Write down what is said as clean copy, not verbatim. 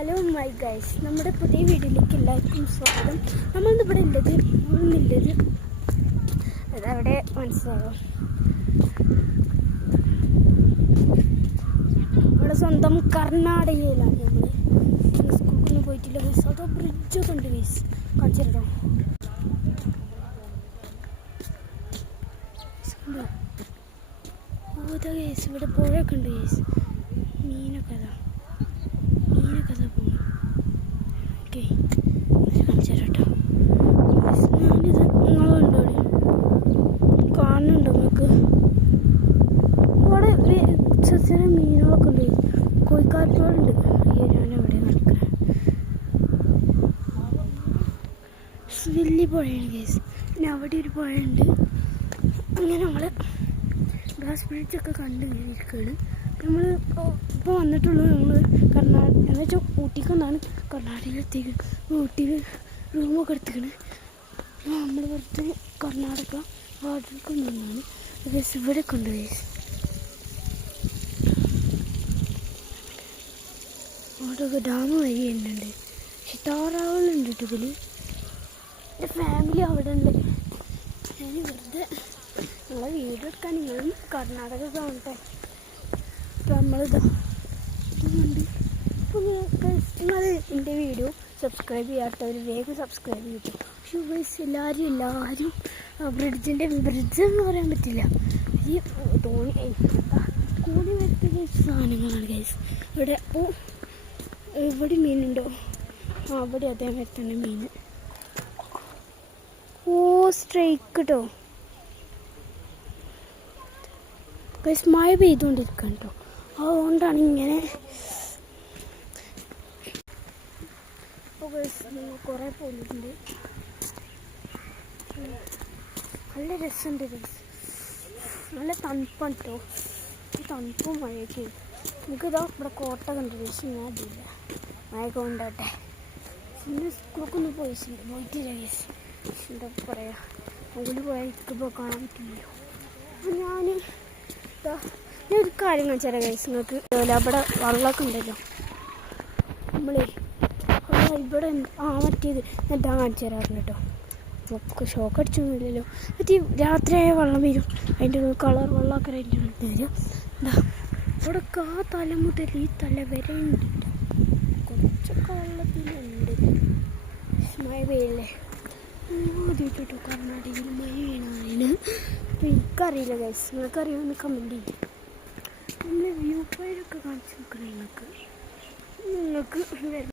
Hello my guys, നമ്മുടെ പുതിയ വീഡിയോയിലേക്ക് എല്ലാവർക്കും സ്വാഗതം. നമ്മളിവിടെ ഉള്ളത് അതവിടെ മനസ്സിലാകും. ഇവിടെ സ്വന്തം കർണാടകയിലാണ്. നമ്മൾ സ്കൂളിൽ പോയിട്ടില്ല ഗൈസ്. അതോ ബ്രിഡ്ജൊക്കെ ഉണ്ട് ഗൈസ്, കാണിച്ചിട്ടോ. ഓതാ ഗൈസ്, ഇവിടെ പുഴയൊക്കെ ഉണ്ട് ഗൈസ്. മീനൊക്കെ അതാ പോകുന്നു. ഓക്കെ, കാണിച്ചു തരാട്ടോ. ഞാനിത് നിങ്ങളുണ്ടോ കാണുന്നുണ്ടോ നിങ്ങൾക്ക്? ഇവിടെ ചെറിയ മീനുകളൊക്കെ ഉണ്ട്. കോഴിക്കാട്ടുകളുണ്ട്. ഞാനെവിടെ നടക്കുന്നത് വലിയ പുഴയാണ് ഗൈസ്. പിന്നെ അവിടെ ഒരു പുഴയുണ്ട്. അങ്ങനെ നമ്മൾ ഗ്ലാസ് ബ്രിഡ്ജൊക്കെ കണ്ട് ഇങ്ങനെ ഇരിക്കുകയാണ്. നമ്മൾ ഇപ്പോൾ വന്നിട്ടുള്ളൂ. നമ്മൾ കർണാടക എന്ന് വെച്ചാൽ ഊട്ടിക്കൊന്നാണ് കർണാടകയിലെത്തിക്കുന്നത്. ഊട്ടിയിൽ റൂമൊക്കെ എടുത്തിക്കണ്. നമ്മൾ പുറത്ത് കർണാടക വാട്ടർക്ക് നിന്നാണ് ഗൈസ്. ഇവിടെ കൊണ്ട് ഗൈസ് അവിടെ ഡാം വഴി തന്നെയുണ്ട്. പക്ഷെ താറാവുകളുണ്ട് കേട്ടോ ഇതിൽ. എൻ്റെ ഫാമിലി അവിടെ ഉണ്ട്. ഞാൻ വെറുതെ നമ്മളെ വീഡിയോ എടുക്കാൻ നിങ്ങളും കർണാടക കാണട്ടെ. ഇപ്പം നമ്മളിതാ ഉണ്ട്. ഇപ്പം നിങ്ങൾ എൻ്റെ വീഡിയോ സബ്സ്ക്രൈബ് ചെയ്യാത്തവർ വേഗം സബ്സ്ക്രൈബ് ചെയ്തു. പക്ഷേ ഗൈസ് എല്ലാവരും ബ്രിഡ്ജ് എന്ന് പറയാൻ പറ്റില്ല, ഈ കൂടി വരുത്തുന്ന സാധനങ്ങളാണ് ഗൈസ്. ഇവിടെ മീനുണ്ടോ? അവിടെ അതേമാതിരി തന്നെ മീൻ. ഓ സ്ട്രൈക്ക് കേട്ടോ ഗൈസ്. മഴ പെയ്തുകൊണ്ടിരിക്കുകയാണ് കേട്ടോ, അതുകൊണ്ടാണ് ഇങ്ങനെ. കുറേ പോയിട്ടുണ്ട്. നല്ല രസമുണ്ട് ഗൈസ്. നല്ല തണുപ്പാണ് കേട്ടോ. ഈ തണുപ്പും മഴയൊക്കെ. നമുക്കിതാ ഇവിടെ കോട്ട കണ്ടു ഗൈസ്. ഞാൻ അതില്ല, മഴയൊക്കെ കൊണ്ടാട്ടെ. പിന്നെ സ്കൂൾക്കൊന്നും പോയിട്ടില്ല ഗൈസ്. എന്താ പറയുക, അങ്ങോട്ട് പോയാൽ എനിക്കിപ്പോൾ കാണാൻ പറ്റില്ലല്ലോ. അപ്പം ഞാനൊരു കാര്യം കാണിച്ചു തരാം ഗൈസ് നിങ്ങൾക്ക്. അവിടെ വെള്ളമൊക്കെ ഉണ്ടല്ലോ. നമ്മളേ ഇവിടെ മറ്റേത് എന്താ കാണിച്ചു തരാറുണ്ട് കേട്ടോ. നമുക്ക് ഷോക്ക് അടിച്ചൊന്നുമില്ലല്ലോ. മറ്റേ രാത്രിയായ വെള്ളം വരും, അതിൻ്റെ കളർ വെള്ളമൊക്കെ അതിൻ്റെ വരും. എന്താ ഇവിടെ ആ തല മുതൽ ഈ തല വരെ ഉണ്ട്. കുറച്ചൊക്കെ വെള്ളത്തിലുണ്ട്. മഴ പെയ്യല്ലേ ആദ്യമായിട്ടോ കർണാടകയിൽ മഴ വീണാണ്. അപ്പം എനിക്കറിയില്ല ഗൈസ്, നിങ്ങൾക്കറിയാമെന്ന് കമൻറ്റ് ചെയ്യും. നമ്മൾ വ്യൂ പോയിൻ്റൊക്കെ കാണിച്ചു നോക്കണം നിങ്ങൾക്ക്